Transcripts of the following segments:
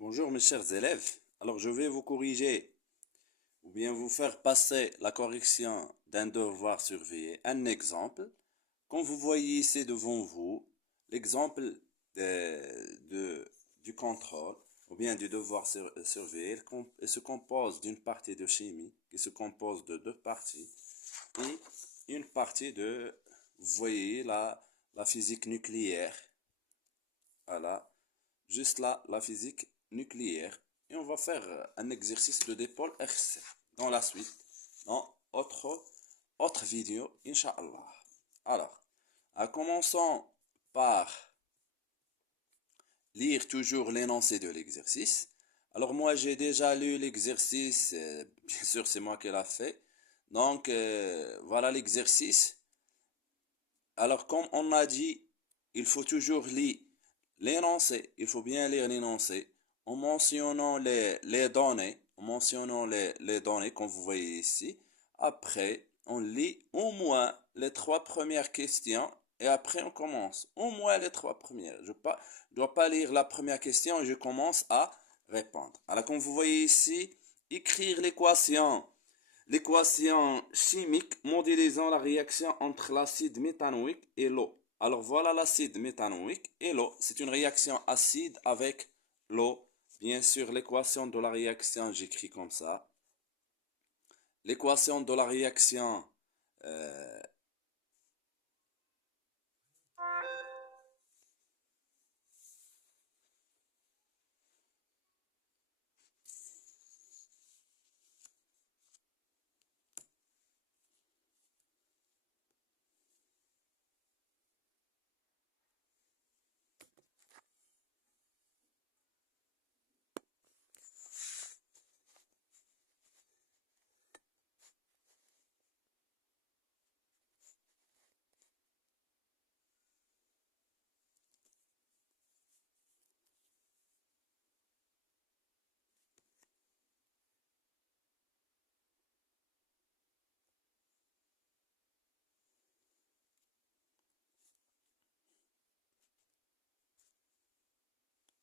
Bonjour mes chers élèves. Alors je vais vous corriger ou bien vous faire passer la correction d'un devoir surveillé. Un exemple. Quand vous voyez ici devant vous l'exemple du contrôle ou bien du devoir surveillé, il se compose d'une partie de chimie qui se compose de deux parties et une partie de, vous voyez la physique nucléaire. Voilà, juste là, la physique nucléaire. Et on va faire un exercice de d'épaule RC dans la suite, dans autre vidéo, Inch'Allah. Alors, commençons par lire toujours l'énoncé de l'exercice. Alors moi, j'ai déjà lu l'exercice, bien sûr, c'est moi qui l'ai fait. Donc, voilà l'exercice. Alors, comme on a dit, il faut toujours lire l'énoncé. Il faut bien lire l'énoncé en mentionnant les données, comme vous voyez ici. Après, on lit au moins les trois premières questions et après on commence. Au moins les trois premières. Je ne dois pas lire la première question et je commence à répondre. Alors, comme vous voyez ici, écrire l'équation. L'équation chimique modélisant la réaction entre l'acide méthanoïque et l'eau. Alors voilà l'acide méthanoïque et l'eau. C'est une réaction acide avec l'eau. Bien sûr, l'équation de la réaction, j'écris comme ça. L'équation de la réaction, euh,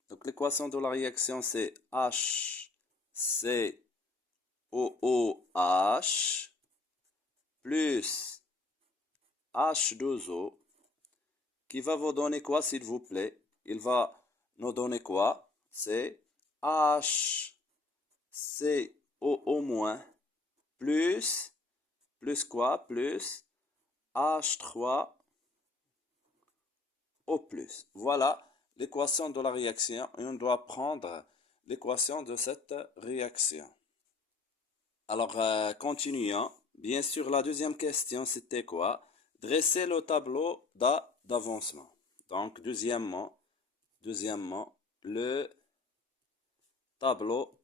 donc l'équation de la réaction c'est HCOOH plus H2O qui va vous donner quoi, s'il vous plaît? Il va nous donner quoi? C'est HCOO- plus quoi? Plus H3O+. Voilà l'équation de la réaction et on doit prendre l'équation de cette réaction. Alors, continuons. Bien sûr, la deuxième question, c'était quoi? Dresser le tableau d'avancement. Donc, deuxièmement, le tableau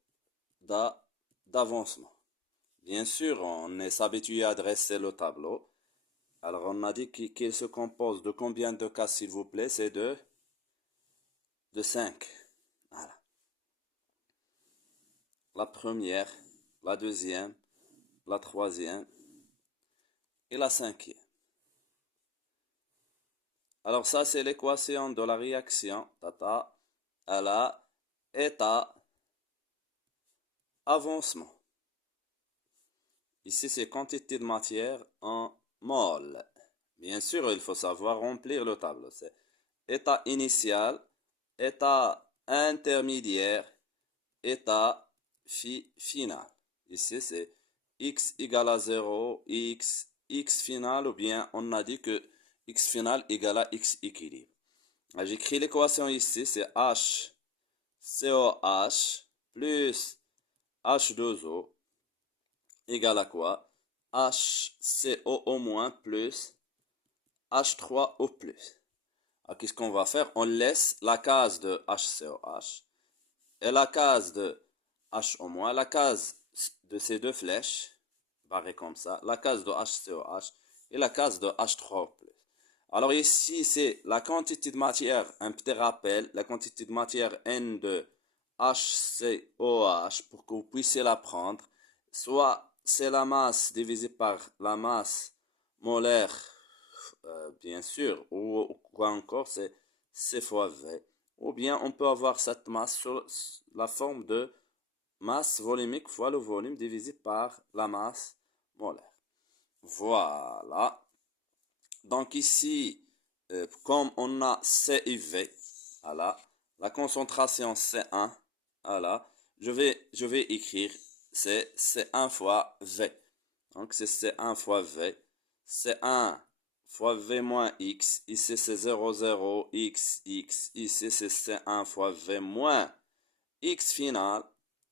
d'avancement. Bien sûr, on est habitué à dresser le tableau. Alors, on a dit qu'il se compose de combien de cases, s'il vous plaît? C'est de 5. Voilà. La première, la deuxième, la troisième et la cinquième. Alors ça, c'est l'équation de la réaction. Tata, à la état avancement. Ici, c'est quantité de matière en mol. Bien sûr, il faut savoir remplir le tableau. C'est état initial, état intermédiaire, état final. Ici, c'est x égale à 0, x final, ou bien on a dit que x final égale à x équilibre. J'écris l'équation ici, c'est HCOH plus H2O égale à quoi? HCOO moins plus H3O plus. Alors, qu'est-ce qu'on va faire? On laisse la case de HCOH et la case de HO moins, la case de ces deux flèches, barrées comme ça, la case de HCOH et la case de H3O plus. Alors ici, c'est la quantité de matière, un petit rappel, la quantité de matière N de HCOH pour que vous puissiez la prendre. Soit c'est la masse divisée par la masse molaire, bien sûr, ou encore c'est C fois V. ou bien on peut avoir cette masse sur la forme de masse volumique fois le volume divisé par la masse molaire. Voilà. Donc ici, comme on a C et V, voilà, la concentration C1, voilà, je vais écrire c'est C1 fois V. Donc c'est C1 fois V. C1 fois V moins X. Ici c'est 0, 0, X, X. Ici c'est C1 fois V moins X final,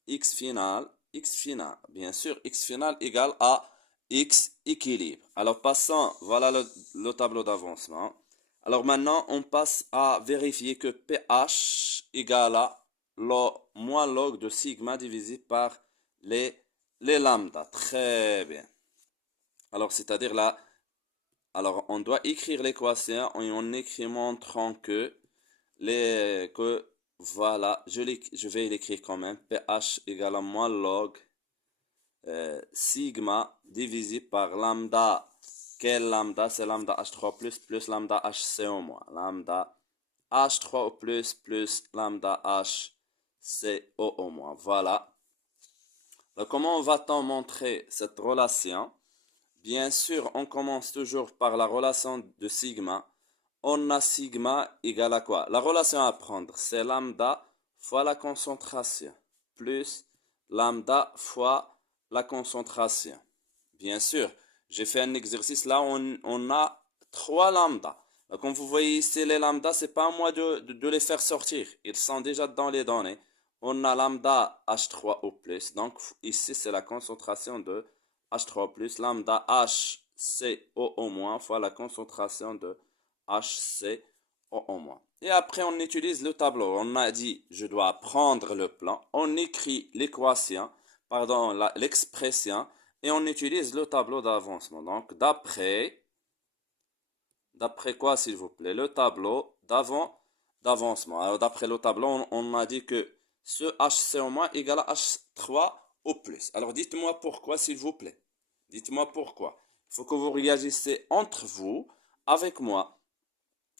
X final, X final. Bien sûr, X final égale à X équilibre. Alors passons, voilà le tableau d'avancement. Alors maintenant, on passe à vérifier que pH égale à moins log de sigma divisé par les, les lambda. Très bien. Alors, c'est-à-dire là, alors on doit écrire l'équation et on écrit montrant que voilà, je vais l'écrire quand même. pH égale à moins log sigma divisé par lambda. Quel lambda? C'est lambda H3 plus lambda HC au moins. Lambda H3 au plus lambda HCO au moins. Voilà. Alors, comment va-t-on montrer cette relation? Bien sûr, on commence toujours par la relation de sigma. On a sigma égale à quoi? La relation à prendre, c'est lambda fois la concentration, plus lambda fois la concentration. Bien sûr, j'ai fait un exercice là, on a 3 lambda. Comme vous voyez ici, les lambda, c'est pas à moi de les faire sortir. Ils sont déjà dans les données. On a lambda H3 au plus. Donc ici, c'est la concentration de H3 plus lambda HCO au moins fois la concentration de HCO au moins. Et après, on utilise le tableau. On a dit, je dois prendre le plan. On écrit l'équation, pardon, l'expression, et on utilise le tableau d'avancement. Donc, d'après quoi, s'il vous plaît? Le tableau d'avancement. Alors, d'après le tableau, on a dit que ce HC au moins égale à H3 au plus. Alors, dites-moi pourquoi, s'il vous plaît. Dites-moi pourquoi. Il faut que vous réagissez entre vous, avec moi.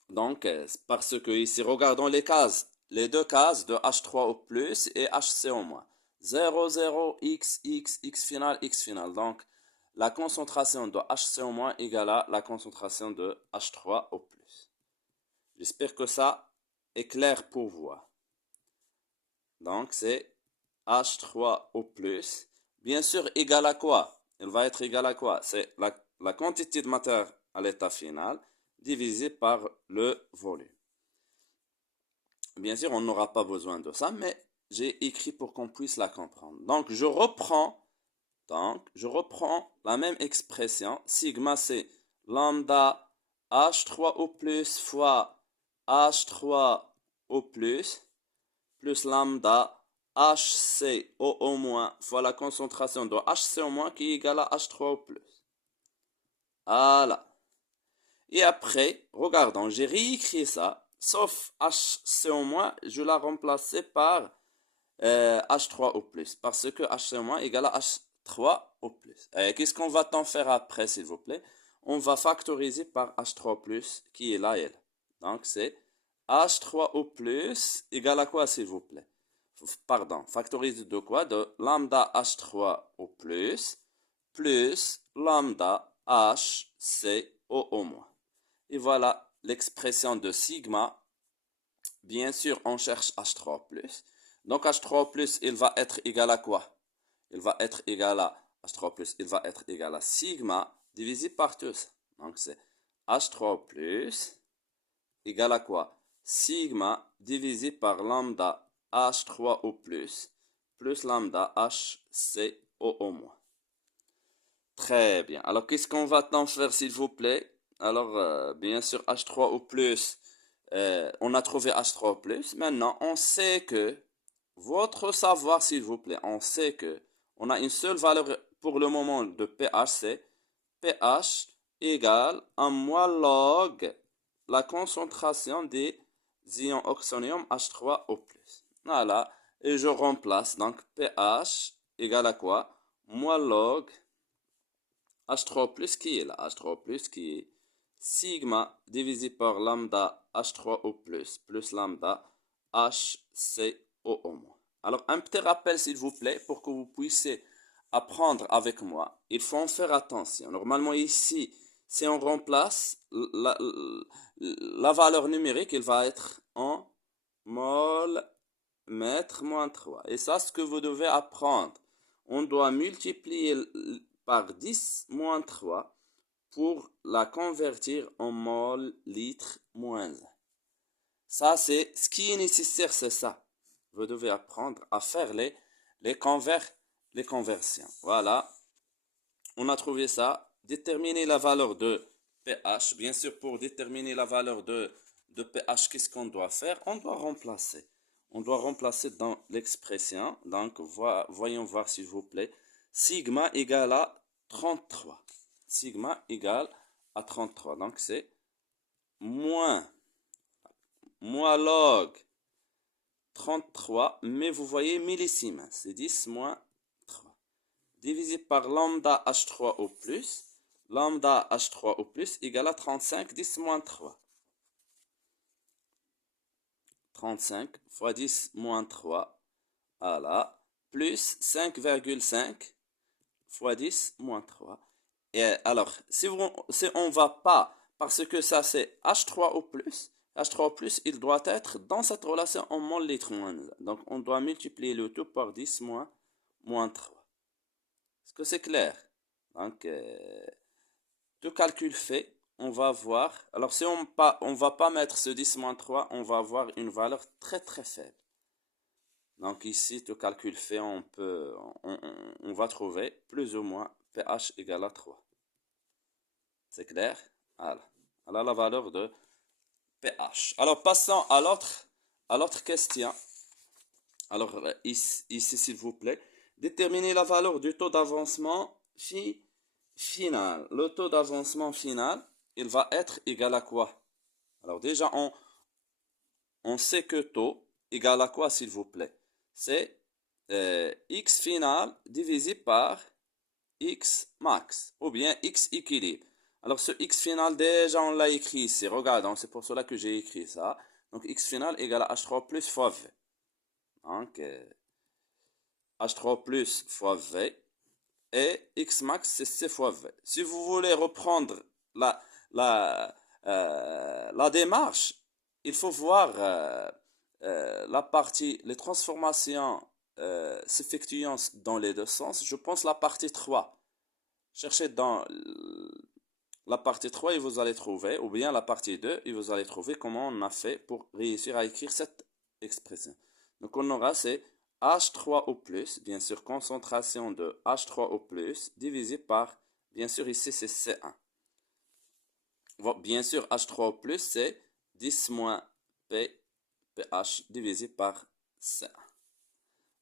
Donc, parce que ici, regardons les cases. Les deux cases de H3 au plus et HC au moins. 0, 0, X, X, X final, X final. Donc, la concentration de HC au moins égale à la concentration de H3 au plus. J'espère que ça est clair pour vous. Donc, c'est H3 au plus. Bien sûr, égal à quoi? Il va être égal à quoi? C'est la quantité de matière à l'état final divisé par le volume. Bien sûr, on n'aura pas besoin de ça, mais j'ai écrit pour qu'on puisse la comprendre. Donc, je reprends la même expression. Sigma, c'est lambda H3 au plus fois H3 au plus lambda HCO au moins fois la concentration de HC au moins qui est égale à H3 au plus. Voilà. Et après, regardons, j'ai réécrit ça, sauf HC au moins, je l'ai remplacé par H3 au plus, parce que HC au moins égale à H3 au plus. Qu'est-ce qu'on va t'en faire après, s'il vous plaît? On va factoriser par H3 au plus, qui est là, elle. Donc, c'est H3 au plus égale à quoi, s'il vous plaît? Pardon, factoriser de quoi? De lambda H3 au plus lambda HCO au moins. Et voilà l'expression de sigma. Bien sûr, on cherche H3 plus. Donc H3 plus, il va être égal à quoi? Il va être égal à H3 plus, il va être égal à sigma divisé par 2. Donc c'est H3 plus égal à quoi? Sigma divisé par lambda H3 au plus lambda HCO au moins. Très bien. Alors, qu'est-ce qu'on va t'en faire, s'il vous plaît? Alors, bien sûr, H3 au plus, on a trouvé H3 au plus. Maintenant, on sait que, votre savoir, s'il vous plaît, on sait que on a une seule valeur pour le moment de pH, c'est pH égale à moins log la concentration des ions oxonium H3 au plus. Voilà. Et je remplace, donc pH égale à quoi? Moins log H3 plus qui est là? H3 plus qui est sigma divisé par lambda H3 au plus lambda HCOO-. Alors, un petit rappel, s'il vous plaît, pour que vous puissiez apprendre avec moi. Il faut en faire attention. Normalement, ici, si on remplace la valeur numérique, il va être en mol mètre moins 3. Et ça, ce que vous devez apprendre. On doit multiplier par 10 moins 3 pour la convertir en mol litre moins 1. Ça, c'est ce qui est nécessaire, c'est ça. Vous devez apprendre à faire les conversions. Voilà, on a trouvé ça. Déterminer la valeur de pH. Bien sûr, pour déterminer la valeur de pH, qu'est-ce qu'on doit faire? On doit remplacer. On doit remplacer dans l'expression. Donc, voyons voir s'il vous plaît. Sigma égale à 33. Sigma égale à 33. Donc, c'est moins log 33, mais vous voyez millisiemens, c'est 10 moins 3. Divisé par lambda H3 au plus, lambda H3 au plus égale à 35, 10 moins 3. 35 fois 10 moins 3, voilà, plus 5,5 fois 10 moins 3. Et alors, si on ne va pas, parce que ça c'est H3 au plus, H3 plus, il doit être dans cette relation en mol litre moins 1. Donc, on doit multiplier le tout par 10 moins 3. Est-ce que c'est clair? Donc, tout calcul fait, on va voir. Alors, si on ne va pas mettre ce 10 moins 3, on va avoir une valeur très très faible. Donc, ici, tout calcul fait, on va trouver plus ou moins pH égale à 3. C'est clair? Voilà. Voilà la valeur de pH. Alors, passons à l'autre question. Alors, ici, s'il vous plaît, déterminez la valeur du taux d'avancement final. Le taux d'avancement final, il va être égal à quoi? Alors, déjà, on sait que taux égal à quoi, s'il vous plaît? C'est x final divisé par x max, ou bien x équilibre. Alors, ce x final, déjà, on l'a écrit ici. Regardons, c'est pour cela que j'ai écrit ça. Donc, x final égale à h3 plus fois v. Donc, h3 plus fois v. Et x max, c'est c fois v. Si vous voulez reprendre la, la démarche, il faut voir la partie, les transformations s'effectuant dans les deux sens. Je pense la partie 3. Cherchez dans la partie 3 et vous allez trouver, ou bien la partie 2 et vous allez trouver comment on a fait pour réussir à écrire cette expression. Donc on aura c'est H3 au plus, bien sûr concentration de H3 au plus, divisé par, bien sûr ici c'est C1. Bien sûr H3 au plus c'est 10 moins pH divisé par C1.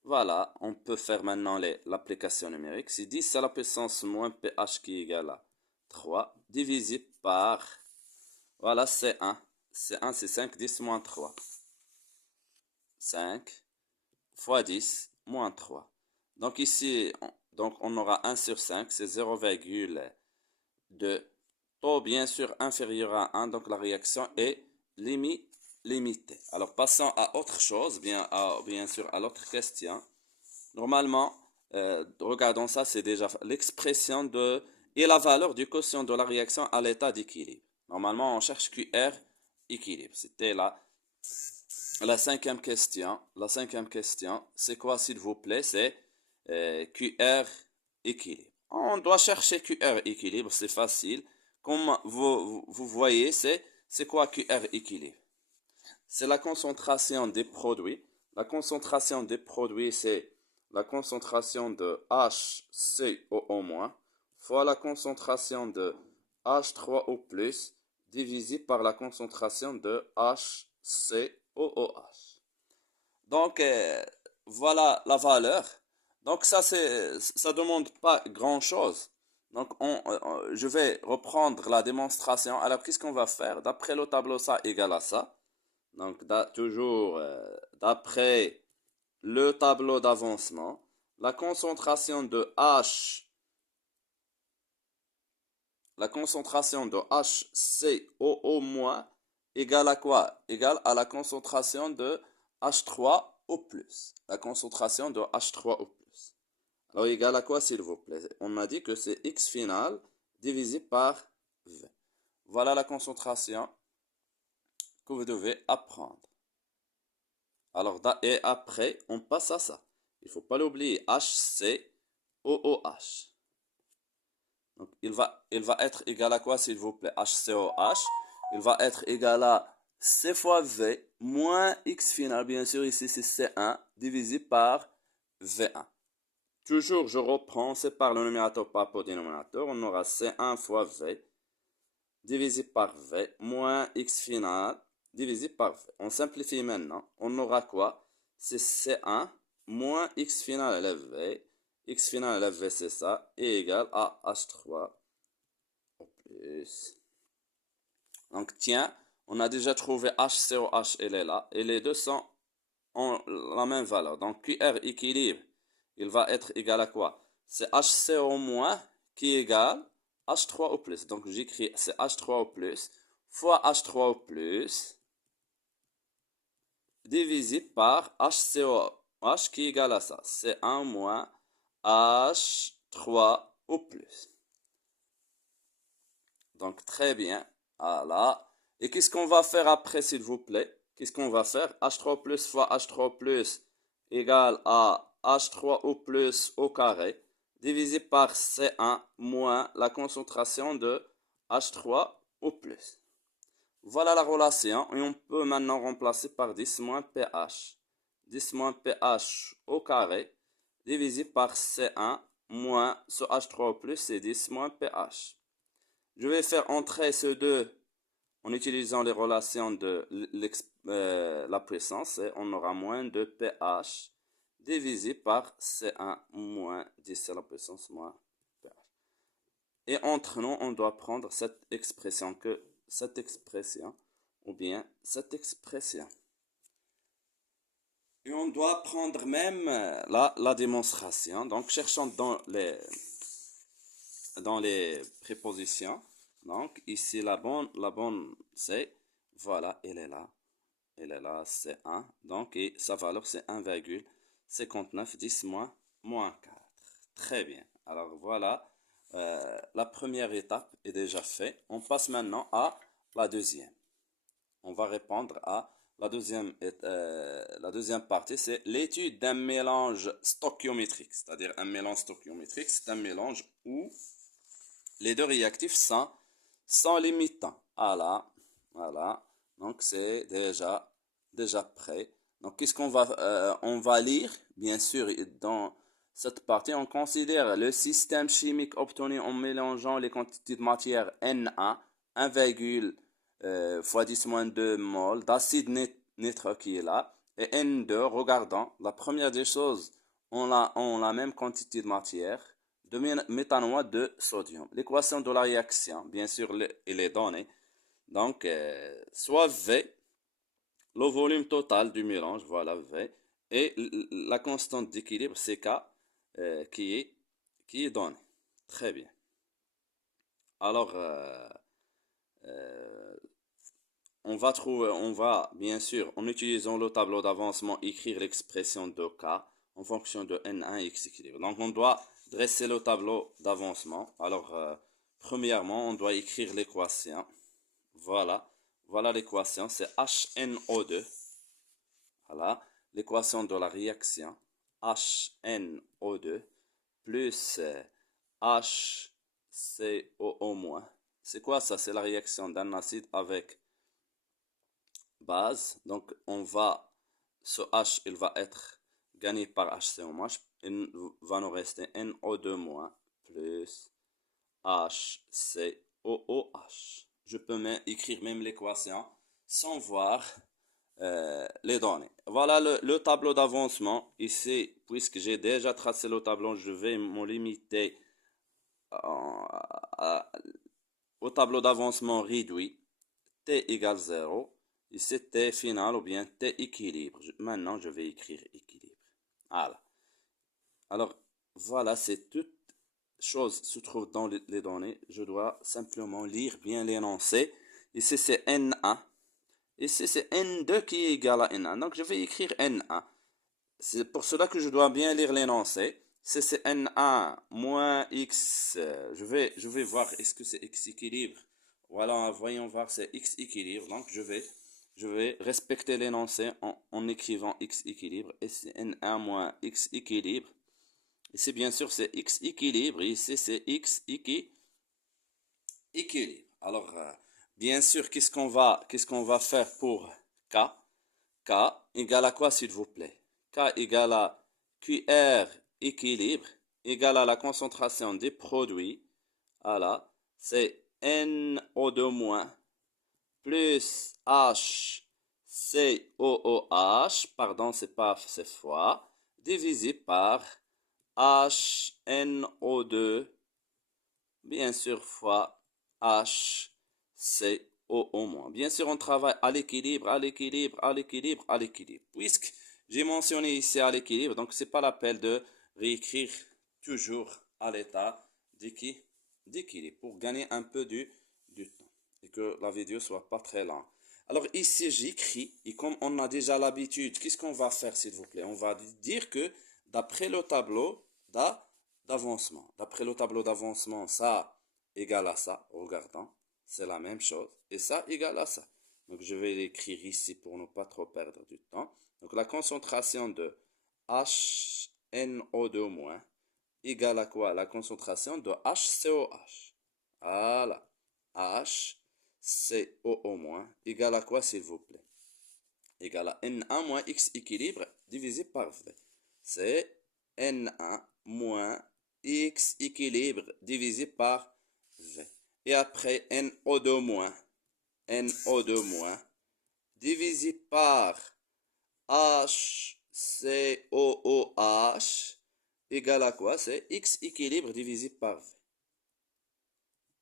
Voilà, on peut faire maintenant l'application numérique. C'est 10 à la puissance moins pH qui est égal à 3 divisé par, voilà, C1. C1 c'est 5, 10 moins 3. 5 fois 10 moins 3. Donc ici, on aura 1 sur 5, c'est 0,2. Taux bien sûr inférieur à 1, donc la réaction est limitée. Alors passons à autre chose, bien sûr à l'autre question. Normalement, regardons ça, c'est déjà l'expression de et la valeur du quotient de la réaction à l'état d'équilibre. Normalement, on cherche QR équilibre. C'était la cinquième question. La cinquième question, c'est quoi s'il vous plaît? C'est QR équilibre. On doit chercher QR équilibre, c'est facile. Comme vous voyez, c'est quoi QR équilibre? C'est la concentration des produits. La concentration des produits, c'est la concentration de HCOO- fois la concentration de H3O+, divisé par la concentration de HCOOH. Donc, voilà la valeur. Donc, ça demande pas grand-chose. Donc, je vais reprendre la démonstration. Alors, qu'est-ce qu'on va faire? D'après le tableau, ça égale à ça. Donc, toujours d'après le tableau d'avancement, la concentration de HCOO- égale à quoi? Égale à la concentration de H3 au plus. La concentration de H3 au plus. Alors, égal à quoi, s'il vous plaît? On a dit que c'est X final divisé par V. Voilà la concentration que vous devez apprendre. Alors, et après, on passe à ça. Il ne faut pas l'oublier. HCOOH. Donc, il va être égal à quoi, s'il vous plaît? HCOH. Il va être égal à C fois V moins X final. Bien sûr, ici, c'est C1 divisé par V1. Toujours, je reprends, c'est par le numérateur par rapport au dénominateur. On aura C1 fois V divisé par V moins X final divisé par V. On simplifie maintenant. On aura quoi? C'est C1 moins X final élève V. X final élève V, c'est ça. Et égal à H3 au plus. Donc, tiens, on a déjà trouvé HCOH, elle est là. Et les deux ont la même valeur. Donc, QR équilibre, il va être égal à quoi? C'est HCO moins qui est égal H3 au plus. Donc, j'écris c'est H3 au plus fois H3 au plus divisé par HCOH qui est égal à ça. C'est 1 moins H3 au plus. Donc, très bien. Voilà. Et qu'est-ce qu'on va faire après, s'il vous plaît? Qu'est-ce qu'on va faire? H3 plus fois H3 plus égale à H3 au plus au carré divisé par C1 moins la concentration de H3 au plus. Voilà la relation et on peut maintenant remplacer par 10 moins pH. 10 moins pH au carré divisé par C1 moins ce H3 au plus, c'est 10 moins pH. Je vais faire entrer ces deux en utilisant les relations de la puissance et on aura moins de pH divisé par C1 moins 10 à la puissance moins pH. Et entre nous, on doit prendre cette expression ou bien cette expression. Et on doit prendre même la démonstration. Donc, cherchons dans les prépositions. Donc, ici, la bonne c'est, voilà, elle est là. Elle est là, c'est 1. Donc, et sa valeur, c'est 1,5910 moins 4. Très bien. Alors, voilà, la première étape est déjà faite. On passe maintenant à la deuxième. On va répondre à la deuxième partie, c'est l'étude d'un mélange stoichiométrique. C'est-à-dire un mélange stoichiométrique, c'est un mélange où les deux réactifs sont limitants. Voilà. Donc, c'est déjà prêt. Donc, qu'est-ce qu'on va, on va lire? Bien sûr, dans cette partie, on considère le système chimique obtenu en mélangeant les quantités de matière Na, 1, fois 10-2 mol d'acide nitreux qui est là, et N2, regardant, la première des choses, on la même quantité de matière, de méthanoate de sodium. L'équation de la réaction, bien sûr, elle est donnée. Donc, soit V, le volume total du mélange, voilà V, et la constante d'équilibre, CK, qui est donnée. Très bien. Alors, on va bien sûr, en utilisant le tableau d'avancement, écrire l'expression de K en fonction de N1 X équilibre. Donc, on doit dresser le tableau d'avancement. Alors, premièrement, on doit écrire l'équation. Voilà l'équation, c'est HNO2. Voilà, l'équation de la réaction, HNO2 plus HCOO-. C'est quoi ça? C'est la réaction d'un acide avec base. Donc, ce H, il va être gagné par HCO-. Il va nous rester NO2- plus HCOOH. Je peux même écrire même l'équation sans voir les données. Voilà le tableau d'avancement. Ici, puisque j'ai déjà tracé le tableau, je vais me limiter au tableau d'avancement réduit. T égale 0. Ici, T final ou bien T équilibre. Maintenant, je vais écrire équilibre. Voilà. Alors, voilà, c'est toute chose se trouve dans les données. Je dois simplement lire bien l'énoncé. Ici, c'est N1. Ici, c'est N2 qui est égal à N1. Donc, je vais écrire N1. C'est pour cela que je dois bien lire l'énoncé. C'est N1 moins X. Je vais voir, est-ce que c'est X équilibre? Voilà, voyons voir, c'est X équilibre. Donc, je vais respecter l'énoncé en écrivant X équilibre. Et c'est N1 moins X équilibre. Ici, bien sûr, c'est X équilibre. Et ici, c'est X équilibre. Alors, bien sûr, qu'est-ce qu'on va faire pour K? K égale à quoi, s'il vous plaît? K égale à QR équilibre égale à la concentration des produits. Voilà, c'est NO2- plus HCOOH, pardon, c'est pas, c'est fois, divisé par HNO2, bien sûr, fois HCOO-. Bien sûr, on travaille à l'équilibre, à l'équilibre, à l'équilibre, à l'équilibre. Puisque j'ai mentionné ici à l'équilibre, donc c'est pas la peine de réécrire toujours à l'état d'équilibre pour gagner un peu du temps et que la vidéo soit pas très longue. Alors ici, j'écris et comme on a déjà l'habitude, qu'est-ce qu'on va faire, s'il vous plaît? On va dire que d'après le tableau d'avancement, d'après le tableau d'avancement, ça égale à ça, regardons, c'est la même chose, et ça égale à ça. Donc je vais l'écrire ici pour ne pas trop perdre du temps. Donc la concentration de HNO2- égale à quoi? La concentration de HCOH. Voilà. HCOO- égale à quoi, s'il vous plaît? Égale à N1 moins X équilibre divisé par V. C'est N1 moins X équilibre divisé par V. Et après NO2- NO2- divisé par HCOOH égale à quoi? C'est X équilibre divisé par V.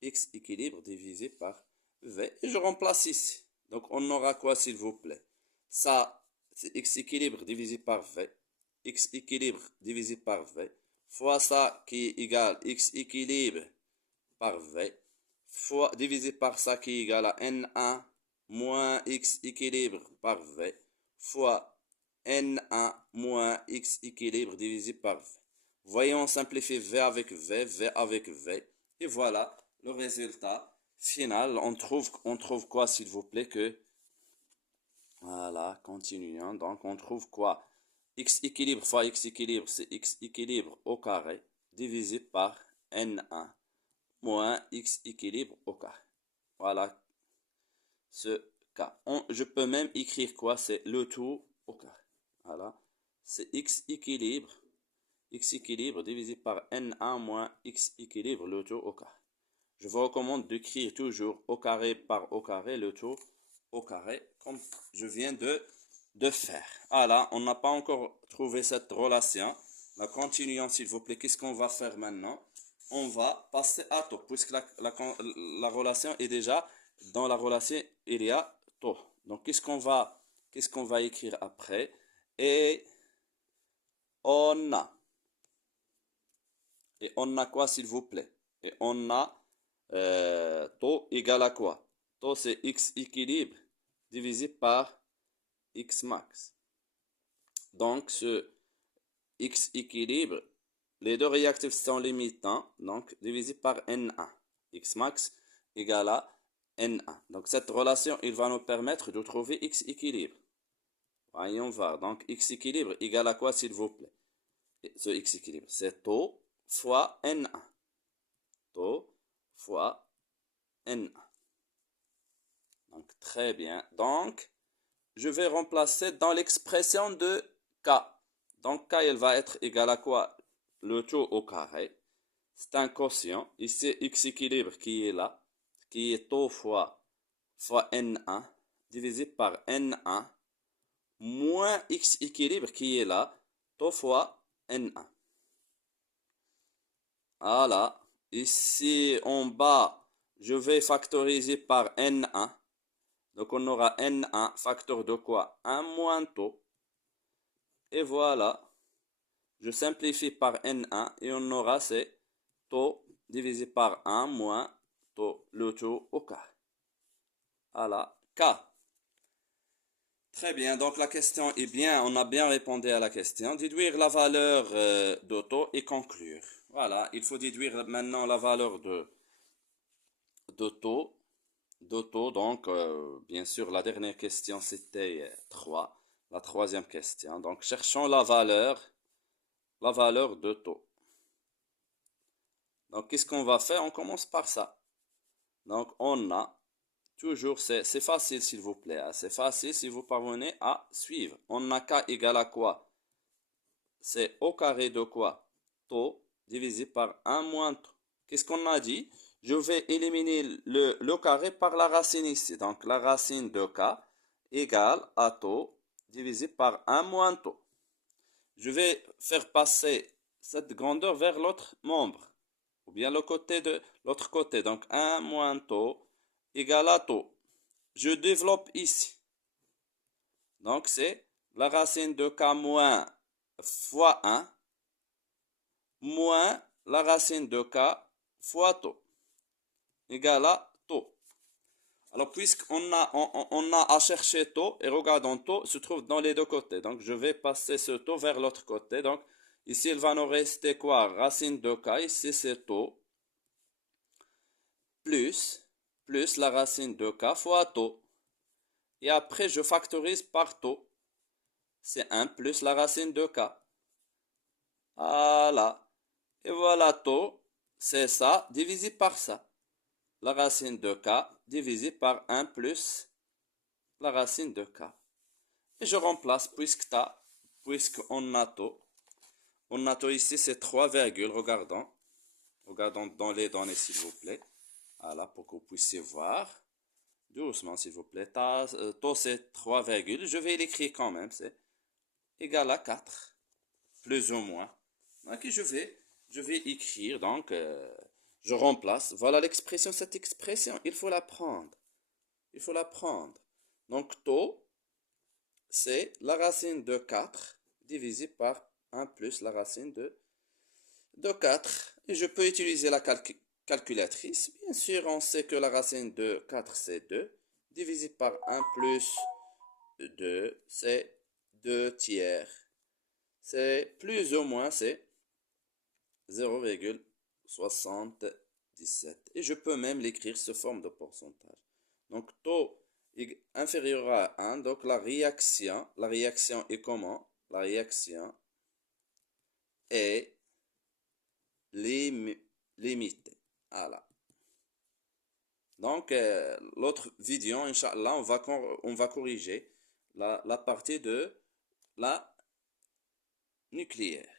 X équilibre divisé par V. Et je remplace ici. Donc on aura quoi, s'il vous plaît? Ça, c'est X équilibre divisé par V. X équilibre divisé par V. Fois ça qui est égal X équilibre par V. Fois divisé par ça qui est égal à N1 moins X équilibre par V. Fois N1 moins X équilibre divisé par V. Voyons simplifier V avec V, V avec V. Et voilà le résultat final. On trouve quoi, s'il vous plaît, que... Voilà, continuons. Donc, on trouve quoi? X équilibre fois X équilibre, c'est X équilibre au carré, divisé par N1 moins X équilibre au carré. Voilà ce cas. Je peux même écrire quoi? C'est le tout au carré. Voilà, c'est X équilibre divisé par N1 moins X équilibre, le tout au carré. Je vous recommande d'écrire toujours au carré par au carré, le tout au carré, comme je viens de faire. Ah là, on n'a pas encore trouvé cette relation. La continuons, s'il vous plaît. Qu'est-ce qu'on va faire maintenant? On va passer à taux, puisque la relation est déjà, dans la relation, il y a taux. Donc, qu'est-ce qu'on va écrire après? Et on a. Et on a quoi, s'il vous plaît? Et on a taux égal à quoi? Taux, c'est X équilibre divisé par X max. Donc, ce X équilibre, les deux réactifs sont limitants, donc divisé par N1. X max égale à N1. Donc, cette relation, il va nous permettre de trouver X équilibre. Voyons voir. Donc, X équilibre égale à quoi, s'il vous plaît? Ce X équilibre, c'est taux fois N1. Taux fois N1. Donc, très bien. Donc, je vais remplacer dans l'expression de K. Donc, K, elle va être égale à quoi? Le taux au carré. C'est un quotient. Ici, X équilibre qui est là, qui est taux fois N1, divisé par N1, moins X équilibre qui est là, taux fois N1. Voilà. Ici, en bas, je vais factoriser par N1. Donc, on aura N1, facteur de quoi? 1 moins taux. Et voilà. Je simplifie par N1 et on aura c'est taux divisé par 1 moins taux, le taux au carré. Voilà. K. Très bien, donc la question est bien, on a bien répondu à la question. Déduire la valeur de taux et conclure. Voilà, il faut déduire maintenant la valeur de taux. Donc, bien sûr, la dernière question, c'était 3. La troisième question. Donc, cherchons la valeur de taux. Donc, qu'est-ce qu'on va faire? On commence par ça. Donc, on a toujours, c'est facile, s'il vous plaît, hein. C'est facile si vous parvenez à suivre. On a K égale à quoi? C'est au carré de quoi? Taux divisé par 1 moins taux. Qu'est-ce qu'on a dit? Je vais éliminer le carré par la racine ici. Donc la racine de k égale à taux divisé par 1 moins taux. Je vais faire passer cette grandeur vers l'autre membre. Ou bien le côté de l'autre côté. Donc 1 moins taux égale à taux. Je développe ici. Donc c'est la racine de k moins fois 1 moins la racine de k fois taux égale à taux. Alors, puisqu'on a à chercher taux, et regardons, taux se trouve dans les deux côtés. Donc, je vais passer ce taux vers l'autre côté. Donc, ici, il va nous rester quoi? Racine de k, ici, c'est taux, plus la racine de k fois taux. Et après, je factorise par taux. C'est 1 plus la racine de k. Voilà. Et voilà taux, c'est ça, divisé par ça. La racine de k divisé par 1 plus la racine de k. Et je remplace puisqu'on a taux. On a taux ici, c'est 3 virgules. Regardons dans les données, s'il vous plaît. Voilà, pour que vous puissiez voir. Doucement, s'il vous plaît. Taux, c'est 3 virgules. Je vais l'écrire quand même. C'est égal à 4. Plus ou moins. Ok, je vais écrire. Donc, je remplace. Voilà l'expression. Cette expression, il faut la prendre. Il faut la prendre. Donc, taux, c'est la racine de 4 divisé par 1 plus la racine de 4. Et je peux utiliser la calculatrice. Bien sûr, on sait que la racine de 4, c'est 2. Divisé par 1 plus 2, c'est 2 tiers. C'est plus ou moins, c'est 0,77. Et je peux même l'écrire sous forme de pourcentage. Donc, taux inférieur à 1. Donc, la réaction est comment? La réaction est limitée. Voilà. Donc, l'autre vidéo, Inch'Allah, on va corriger la partie de la nucléaire.